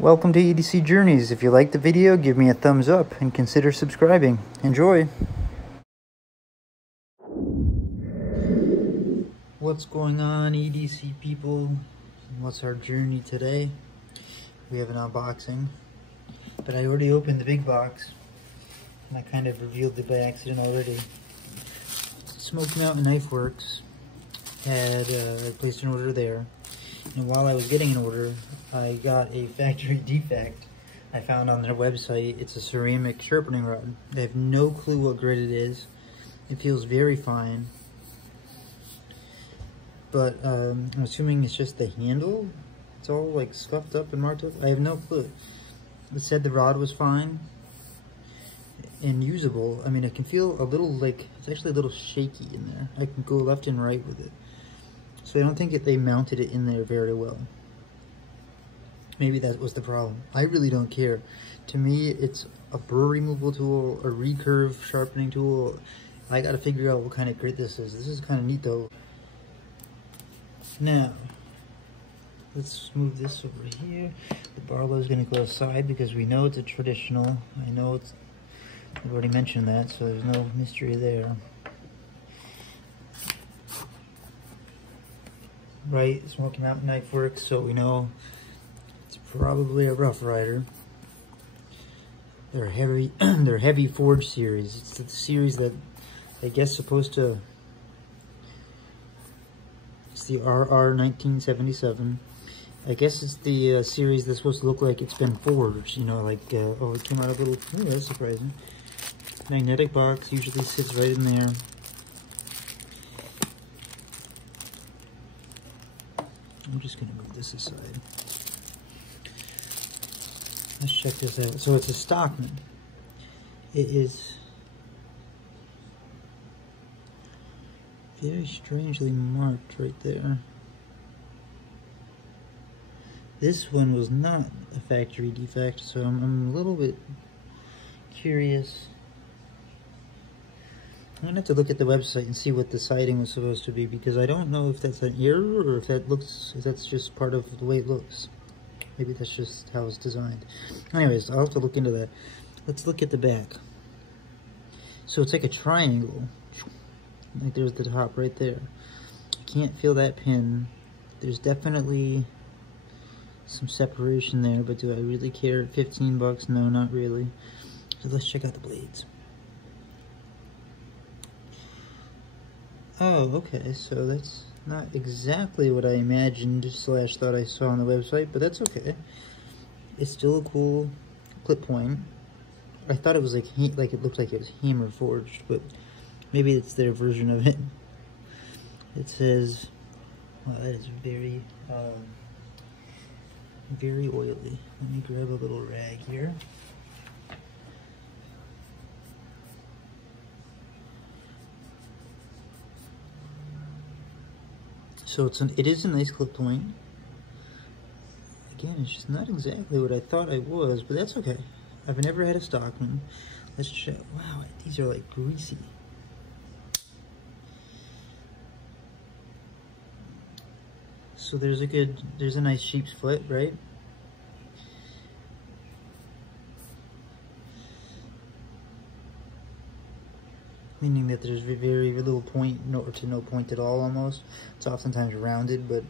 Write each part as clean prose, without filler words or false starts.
Welcome to EDC Journeys. If you liked the video, give me a thumbs up and consider subscribing. Enjoy! What's going on, EDC people? What's our journey today? We have an unboxing, but I already opened the big box and I kind of revealed it by accident already. Smoky Mountain Knife Works had placed an order there, and while I was getting an order, I got a factory defect I found on their website. It's a ceramic sharpening rod. I have no clue what grit it is. It feels very fine, but I'm assuming it's just the handle. It's all like scuffed up and marked up. I have no clue. It said the rod was fine and usable. I mean, I can feel a little, like, it's actually a little shaky in there. I can go left and right with it. So I don't think that they mounted it in there very well. Maybe that was the problem. I really don't care. To me, it's a burr removal tool, a recurve sharpening tool. I gotta figure out what kind of grit this is. This is kind of neat though. Now, let's move this over here. The Barlow is gonna go aside because we know it's a traditional. I know it's, I've already mentioned that, so there's no mystery there. Right, Smoky Mountain Knife Works, so we know it's probably a Rough Ryder. They're heavy, they're heavy forge series. It's the series that I guess supposed to. It's the RR 1977. I guess it's the series that's supposed to look like it's been forged. You know, like oh, it came out a little. Oh, that's surprising. Magnetic box usually sits right in there. I'm just gonna move this aside. Let's check this out. So it's a Stockman. It is very strangely marked right there. This one was not a factory defect, so I'm a little bit curious. I'm gonna have to look at the website and see what the siding was supposed to be, because I don't know if that's an error or if that's just part of the way it looks. Maybe that's just how it's designed. Anyways, I'll have to look into that. Let's look at the back. So it's like a triangle. Like there's the top right there. I can't feel that pin. There's definitely some separation there, but do I really care? 15 bucks? No, not really. So let's check out the blades. Oh, okay, so that's not exactly what I imagined / thought I saw on the website, but that's okay. It's still a cool clip point. I thought it was like it looked like it was hammer forged, but maybe it's their version of it. It says, wow, that is very, very oily. Let me grab a little rag here. So it is a nice clip point. Again, it's just not exactly what I thought it was, but that's okay. I've never had a Stockman. Let's check. Wow, these are like greasy. So there's a nice sheep's foot, right? Meaning that there's very little point, to no point at all almost. It's oftentimes rounded, but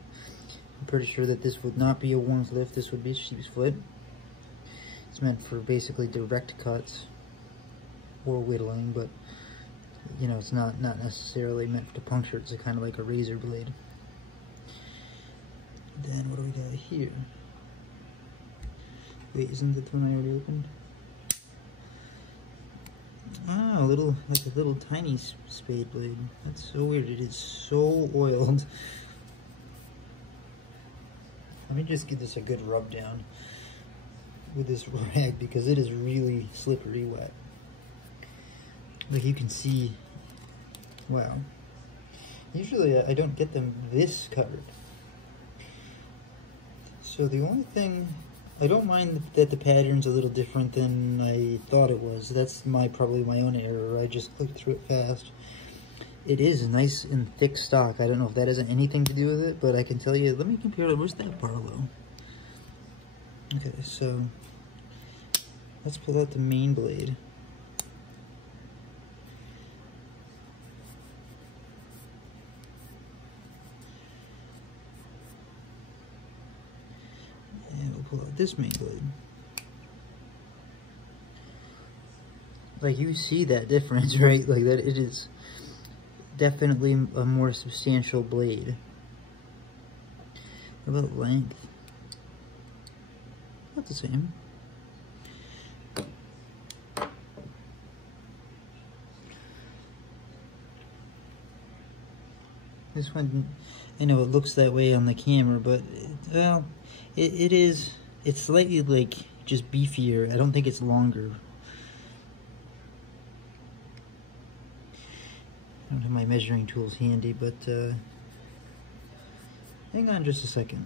I'm pretty sure that this would not be a Warmth lift. This would be a sheep's foot. It's meant for basically direct cuts or whittling, but you know, it's not necessarily meant to puncture. It's kind of like a razor blade. Then what do we got here? Wait, isn't that the one I already opened? Ah, like a little tiny spade blade. That's so weird. It is so oiled. Let me just give this a good rub down with this rag, because it is really slippery wet. Like you can see, wow. Usually I don't get them this covered. So the only thing, I don't mind that the pattern's a little different than I thought it was. That's probably my own error. I just clicked through it fast. It is nice and thick stock. I don't know if that has anything to do with it, but I can tell you, let me compare it. Where's that Barlow? Okay, so let's pull out the main blade. And we'll pull out this main blade. Like, you see that difference, right? Like, that it is definitely a more substantial blade. What about length? Not the same. This one, I know it looks that way on the camera, but well, it's slightly like just beefier. I don't think it's longer. I don't have my measuring tools handy, but hang on just a second.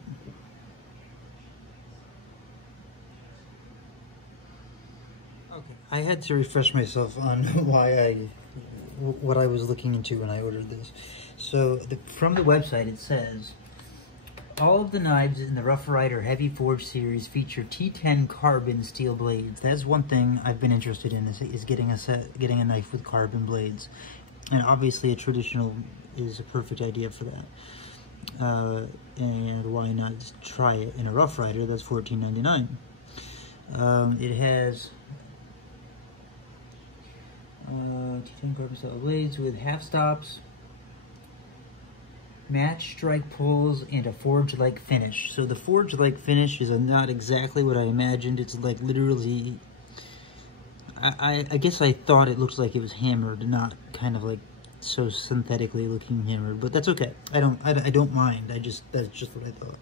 Okay, I had to refresh myself on what I was looking into when I ordered this. So from the website it says, all of the knives in the Rough Ryder Heavy Forge series feature T10 carbon steel blades. That's one thing I've been interested in, is getting a knife with carbon blades. And obviously a traditional is a perfect idea for that. And why not just try it in a Rough Ryder? That's $14.99. It has T10 carbon steel blades with half stops, match strike pulls, and a forge-like finish. So the forge-like finish is not exactly what I imagined. It's like literally, I guess I thought it looked like it was hammered, not kind of like so synthetically looking hammered, but that's okay. I don't mind. That's just what I thought.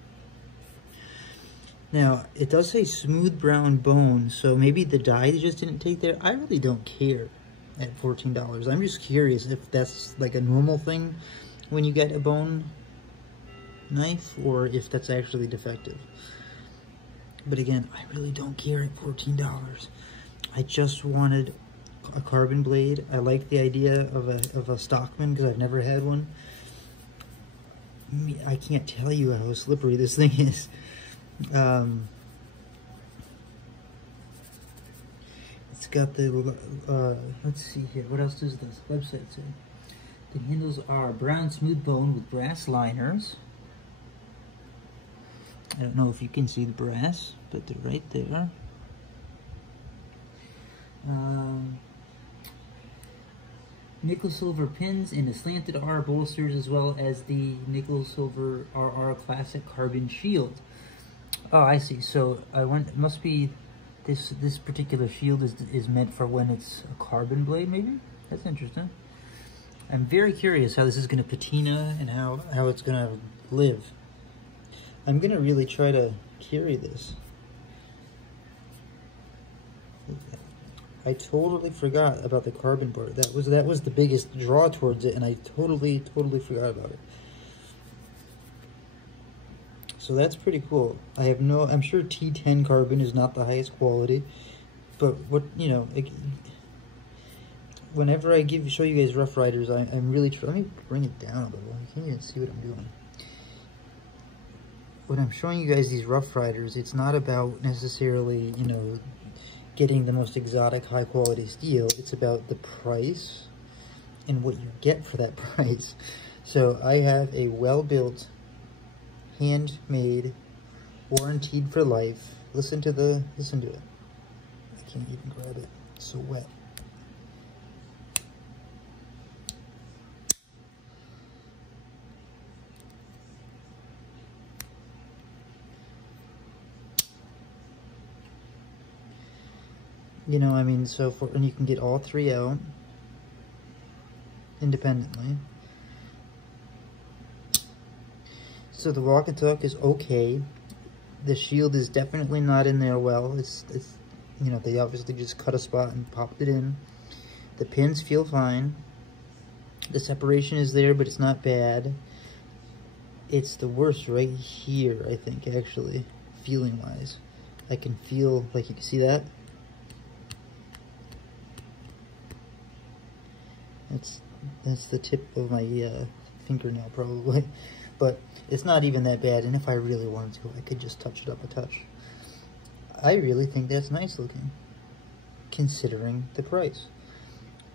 Now, it does say smooth brown bone, so maybe the dye just didn't take there. I really don't care at $14. I'm just curious if that's like a normal thing when you get a bone knife, or if that's actually defective. But again, I really don't care at $14. I just wanted a carbon blade. I like the idea of a Stockman because I've never had one. I can't tell you how slippery this thing is. It's got the, let's see here, what else does this website say? The handles are brown smooth bone with brass liners. I don't know if you can see the brass, but they're right there. Nickel silver pins and the slanted R bolsters, as well as the nickel silver RR classic carbon shield. Oh, I see. So it must be this particular shield is meant for when it's a carbon blade, maybe? That's interesting. I'm very curious how this is going to patina and how it's going to live. I'm going to really try to carry this. I totally forgot about the carbon part. That was the biggest draw towards it, and I totally forgot about it. So that's pretty cool. I'm sure T10 carbon is not the highest quality, but whenever I show you guys Rough Riders, I'm really let me bring it down a little. You can't even see what I'm doing. When I'm showing you guys these Rough Riders, it's not about necessarily, getting the most exotic high quality steel. It's about the price and what you get for that price. So I have a well-built, handmade, warranted for life. Listen to it. I can't even grab it. It's so wet. And you can get all three out independently. So the walk and tuck is okay. The shield is definitely not in there well. It's they obviously just cut a spot and popped it in. The pins feel fine. The separation is there, but it's not bad. It's the worst right here, I think, actually, feeling-wise. I can feel, like, you can see that? That's the tip of my fingernail, probably. But it's not even that bad, and if I really wanted to, I could just touch it up a touch. I really think that's nice looking, considering the price.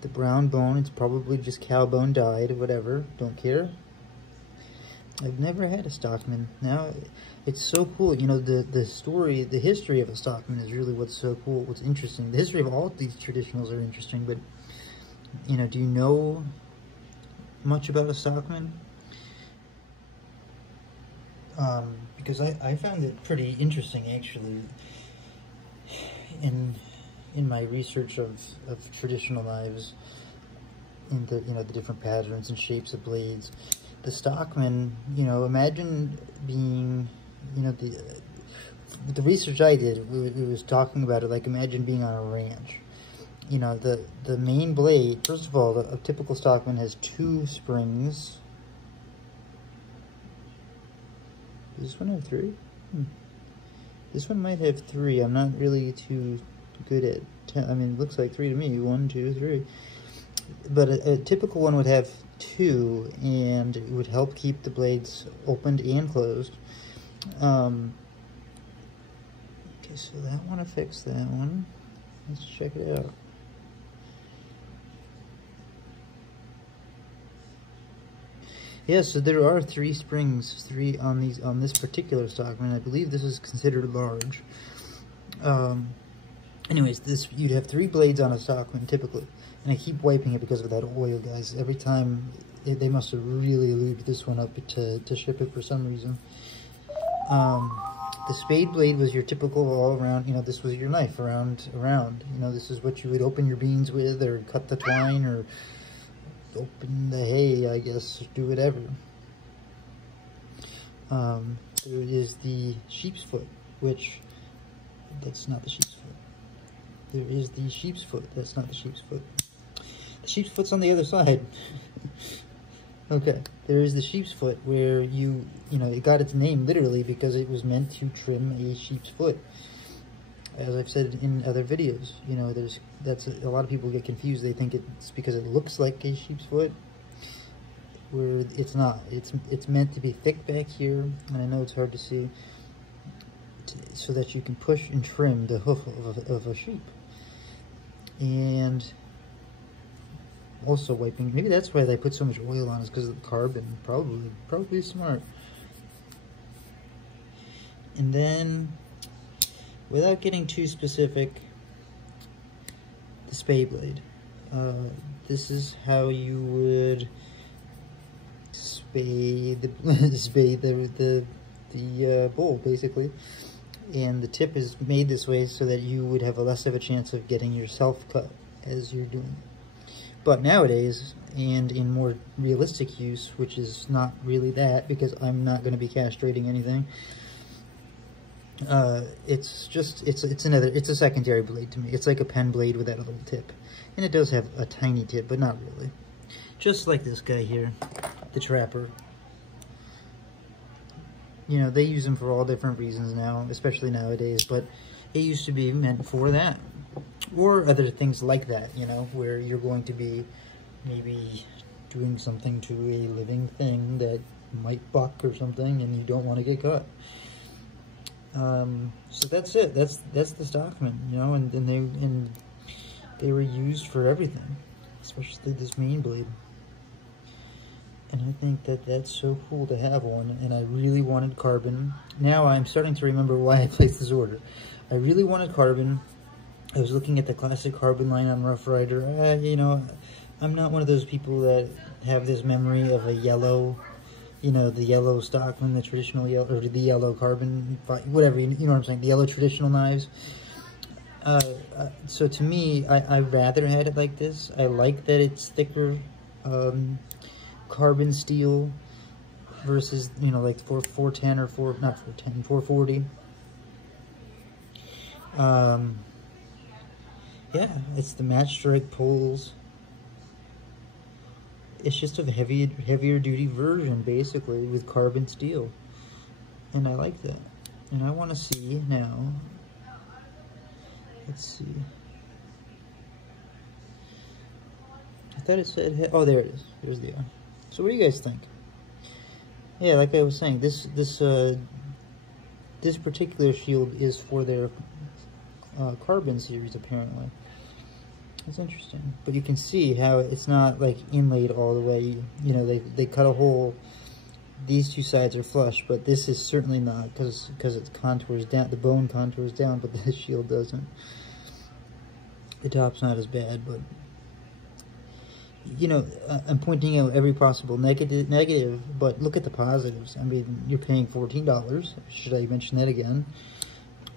The brown bone, it's probably just cow bone dyed or whatever, don't care. I've never had a Stockman. Now, it's so cool, you know, the story, the history of a Stockman is really what's so cool, what's interesting. The history of all of these traditionals are interesting, but, you know, do you know much about a Stockman? Because I found it pretty interesting, actually, in my research of traditional knives, and the, you know, the different patterns and shapes of blades. The Stockman, you know, imagine being, you know, the research I did, it was talking about it like, imagine being on a ranch. You know, the main blade, first of all, a typical Stockman has 2 springs. Does this one have 3? This one might have 3. I'm not really too good at 10. I mean, it looks like 3 to me. 1, 2, 3. But a typical one would have 2, and it would help keep the blades opened and closed. Okay, so that one affects that one. Let's check it out. Yeah, so there are 3 springs, 3 on this particular Stockman. I believe this is considered large. Anyways, you'd have 3 blades on a Stockman typically, and I keep wiping it because of that oil, guys. Every time they must have really lubed this one up to ship it for some reason. The Spade Blade was your typical all-around. You know, this was your knife around. You know, this is what you would open your beans with, or cut the twine, or open the hay, I guess, do whatever. There is the sheep's foot, which, that's not the sheep's foot. There is the sheep's foot, that's not the sheep's foot. The sheep's foot's on the other side. Okay, there is the sheep's foot, where you know, it got its name literally because it was meant to trim a sheep's foot. As I've said in other videos, you know, a lot of people get confused. They think it's because it looks like a sheep's foot, where it's not. It's meant to be thick back here, and I know it's hard to see, so that you can push and trim the hoof of a sheep. And also wiping, maybe that's why they put so much oil on, is because of the carbon. Probably smart. And then, without getting too specific, the Spey Blade. This is how you would spay the bull, basically. And the tip is made this way so that you would have less of a chance of getting yourself cut as you're doing it. But nowadays, and in more realistic use, which is not really that, because I'm not going to be castrating anything, it's a secondary blade to me. It's like a pen blade without a little tip, and it does have a tiny tip, but not really. Just like this guy here, the Trapper. You know, they use them for all different reasons now, especially nowadays, but it used to be meant for that, or other things like that, you know, where you're going to be maybe doing something to a living thing that might buck or something, and you don't want to get cut. So that's it. That's the Stockman, you know, and they were used for everything, especially this main blade. And I think that's so cool to have one, and I really wanted carbon. Now I'm starting to remember why I placed this order. I really wanted carbon. I was looking at the classic carbon line on Rough Ryder. You know, I'm not one of those people that have this memory of a yellow, you know, the yellow Stockman, the traditional yellow, or the yellow carbon, whatever, you know what I'm saying, the yellow traditional knives. So to me, I rather had it like this. I like that it's thicker carbon steel versus, you know, like 410 or 440. Yeah, it's the match strike pulls. It's just a heavier duty version, basically, with carbon steel. And I like that. And I want to see now. Let's see. I thought it said, oh, there it is. There's the eye. So what do you guys think? Yeah, like I was saying, this particular shield is for their carbon series apparently. It's interesting, but you can see how it's not like inlaid all the way. You know, they cut a hole. These two sides are flush, but this is certainly not, because it contours down. The bone contours down, but the shield doesn't. The top's not as bad, but you know, I'm pointing out every possible negative, but look at the positives. I mean, you're paying $14. Should I mention that again?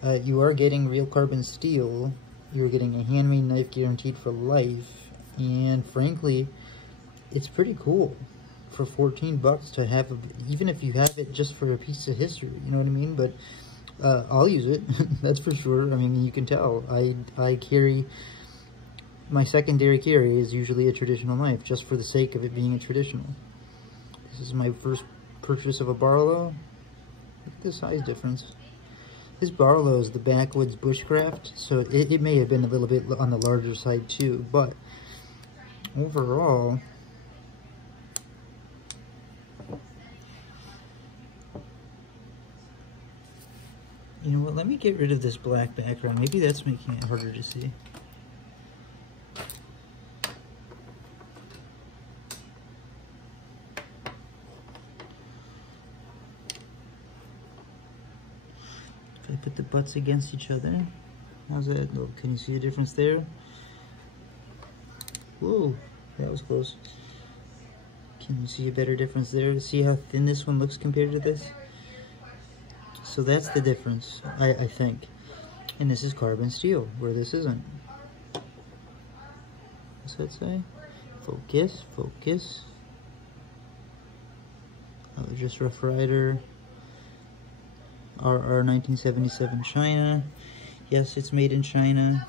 You are getting real carbon steel. You're getting a handmade knife guaranteed for life, and frankly, it's pretty cool for $14 to have, even if you have it just for a piece of history, you know what I mean? But I'll use it, that's for sure. I mean, you can tell. I carry, my secondary carry is usually a traditional knife, just for the sake of it being a traditional. This is my first purchase of a Barlow. Look at the size difference. This Barlow is the backwoods bushcraft, so it may have been a little bit on the larger side too, but overall, you know what, let me get rid of this black background. Maybe that's making it harder to see. I put the butts against each other. How's that look? Can you see the difference there? Whoa, that was close. Can you see a better difference there? See how thin this one looks compared to this? So that's the difference, I think. And this is carbon steel, where this isn't. What's that say? Focus, focus. Oh, just Rough Ryder. RR 1977 China. Yes, it's made in China.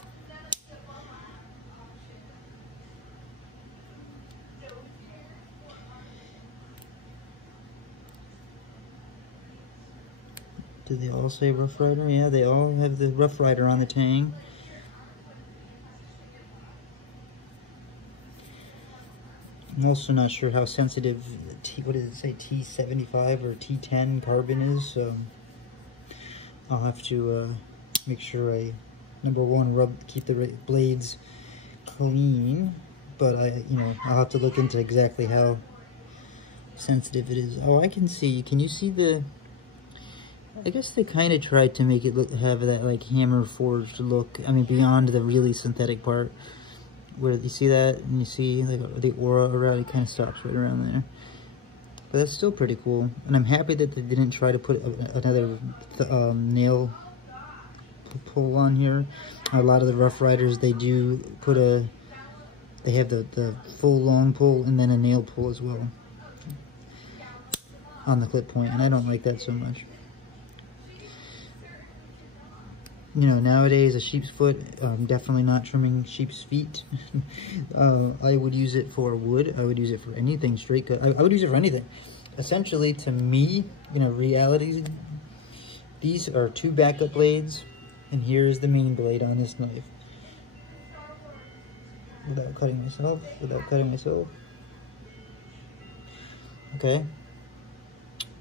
Do they all say Rough Ryder? Yeah, they all have the Rough Ryder on the tang. I'm also not sure how sensitive what does it say, T75 or T10 carbon is, so I'll have to make sure I, number one, keep the blades clean, but I'll have to look into exactly how sensitive it is. Oh, I can see. Can you see the? I guess they kind of tried to make it have that like hammer forged look. I mean, beyond the really synthetic part, where you see that, and you see like the aura around. It kind of stops right around there. But that's still pretty cool, and I'm happy that they didn't try to put another nail pull on here. A lot of the Rough Riders, they do put they have the full long pull and then a nail pull as well on the clip point, and I don't like that so much. You know, nowadays a sheep's foot, definitely not trimming sheep's feet. I would use it for wood. I would use it for anything straight cut. I would use it for anything. Essentially, to me, you know, reality, these are two backup blades, and here's the main blade on this knife. Without cutting myself. Okay.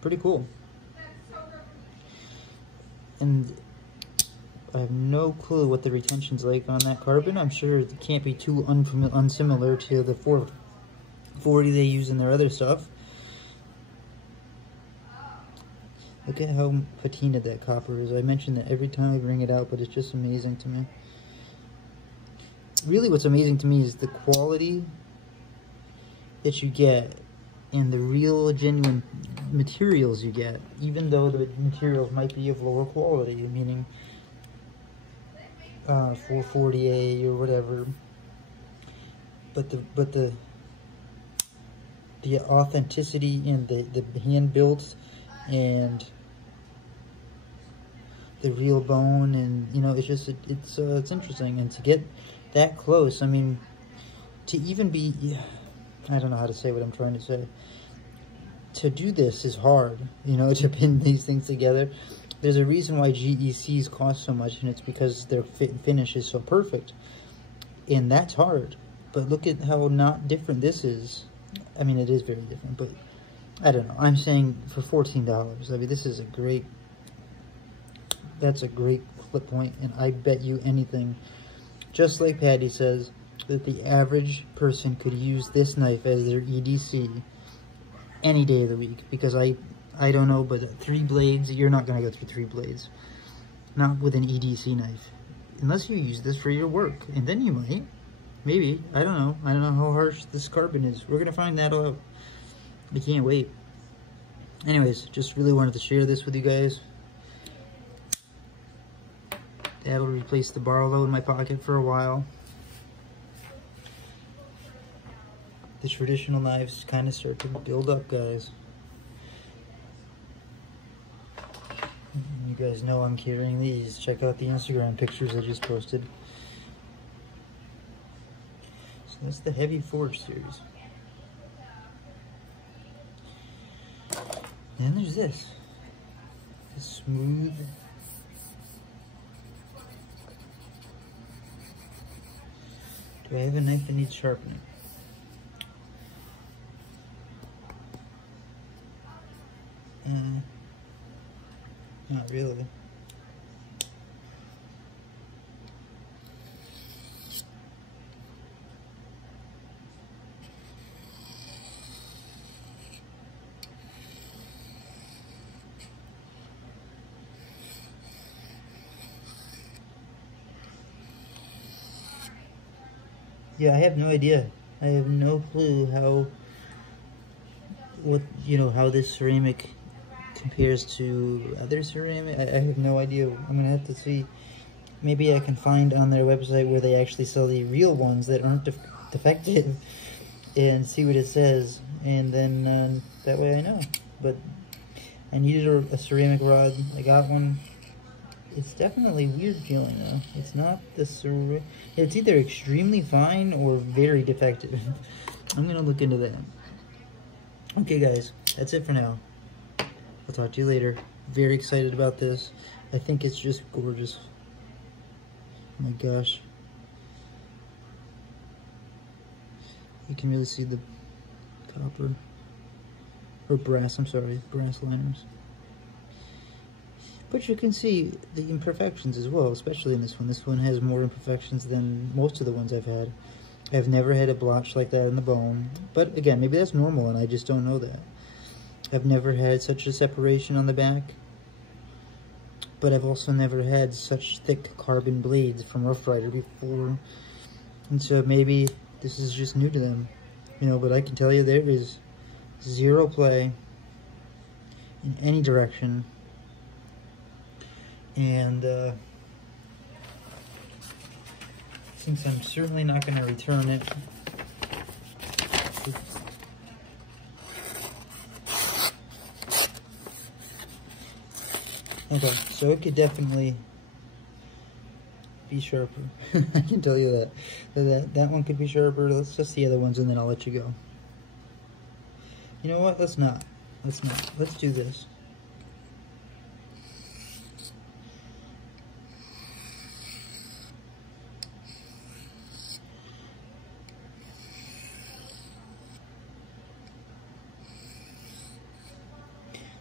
Pretty cool. And I have no clue what the retention's like on that carbon. I'm sure it can't be too unsimilar to the 440 they use in their other stuff. Look at how patina that copper is. I mention that every time I bring it out, but it's just amazing to me. Really what's amazing to me is the quality that you get and the real genuine materials you get, even though the materials might be of lower quality, meaning 440A or whatever, but the authenticity and the hand built and the real bone, and you know, it's just it's interesting. And to get that close, I mean, to even be, I don't know how to say what I'm trying to say. To do this is hard, you know, to pin these things together. There's a reason why GECs cost so much, and it's because their fit and finish is so perfect. And that's hard. But look at how not different this is. I mean, it is very different, but I don't know. I'm saying for $14, I mean, this is a great, that's a great flip point, and I bet you anything, just like Patty says, that the average person could use this knife as their EDC any day of the week, because I don't know, but 3 blades, you're not going to go through 3 blades. Not with an EDC knife. Unless you use this for your work, and then you might. Maybe. I don't know. I don't know how harsh this carbon is. We're going to find that out. I can't wait. Anyways, just really wanted to share this with you guys. That'll replace the Barlow in my pocket for a while. The traditional knives kind of start to build up, guys. You guys know I'm carrying these. Check out the Instagram pictures I just posted. So that's the Heavy Forge series. And then there's this. The smooth. Do I have a knife that needs sharpening? Not really. Yeah, I have no idea. I have no clue how this ceramic compares to other ceramic. I have no idea. I'm gonna have to see. Maybe I can find on their website where they actually sell the real ones that aren't defective, and see what it says, and then that way I know. But I needed a ceramic rod. I got one. It's definitely weird feeling though. It's not the ceramic. It's either extremely fine or very defective. I'm gonna look into that. Okay, guys, that's it for now. I'll talk to you later. Very excited about this. I think it's just gorgeous. Oh my gosh. You can really see the copper, or brass, I'm sorry, brass liners. But you can see the imperfections as well, especially in this one. This one has more imperfections than most of the ones I've had. I've never had a blotch like that in the bone. But again, maybe that's normal and I just don't know that. I've never had such a separation on the back, but I've also never had such thick carbon blades from Rough Ryder before, and so maybe this is just new to them, but I can tell you there is zero play in any direction, and since I'm certainly not going to return it, okay, so it could definitely be sharper. I can tell you that. That one could be sharper. Let's just the other ones and then I'll let you go. You know what? Let's not. Let's do this.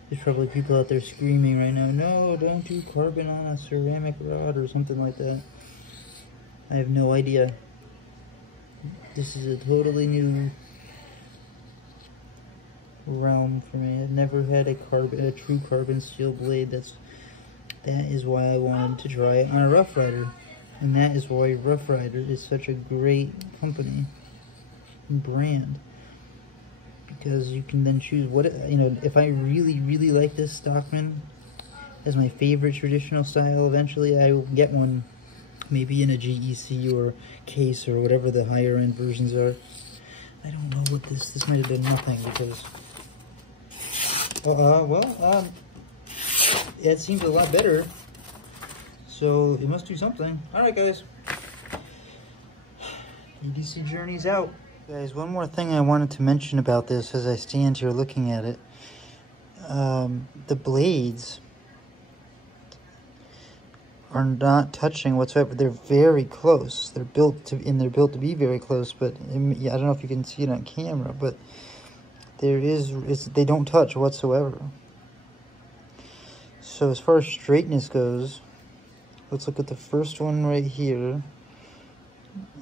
There's probably people out there screaming right now, no, don't do carbon on a ceramic rod or something like that. I have no idea. This is a totally new realm for me. I've never had a true carbon steel blade. That is why I wanted to try it on a Rough Ryder. And that is why Rough Ryder is such a great company and brand. Because you can then choose what, if I really, really like this Stockman as my favorite traditional style, eventually I will get one, maybe in a GEC or case or whatever the higher end versions are. I don't know what this might have been nothing because, it seems a lot better, so it must do something. Alright guys, EDC journey's out. Guys, one more thing I wanted to mention about this as I stand here looking at it. The blades are not touching whatsoever. They're very close. They're built to be very close, but I don't know if you can see it on camera, but they don't touch whatsoever. So as far as straightness goes, Let's look at the first one right here.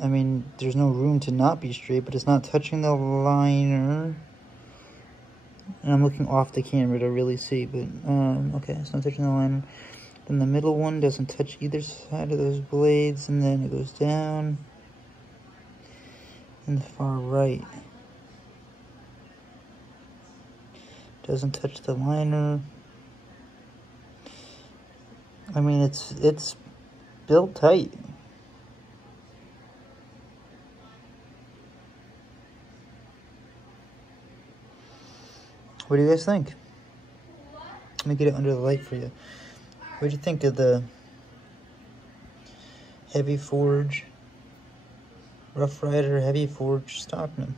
I mean, there's no room to not be straight, but it's not touching the liner. And I'm looking off the camera to really see, but okay, it's not touching the liner. Then the middle one doesn't touch either side of those blades, and then it goes down. And the far right doesn't touch the liner. I mean, it's built tight. What do you guys think? Let me get it under the light for you. What do you think of the Heavy Forge, Rough Ryder Heavy Forge Stockman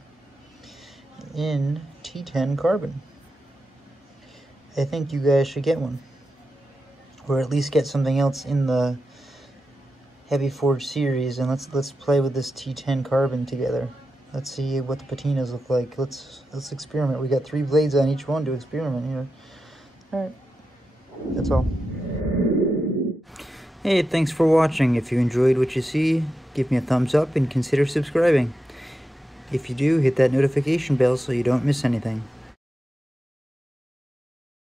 in T10 carbon? I think you guys should get one, or at least get something else in the Heavy Forge series, and let's play with this T10 carbon together. Let's see what the patinas look like. Let's experiment. We got 3 blades on each one to experiment here. All right, that's all. Hey, thanks for watching. If you enjoyed what you see, give me a thumbs up and consider subscribing. If you do, hit that notification bell so you don't miss anything.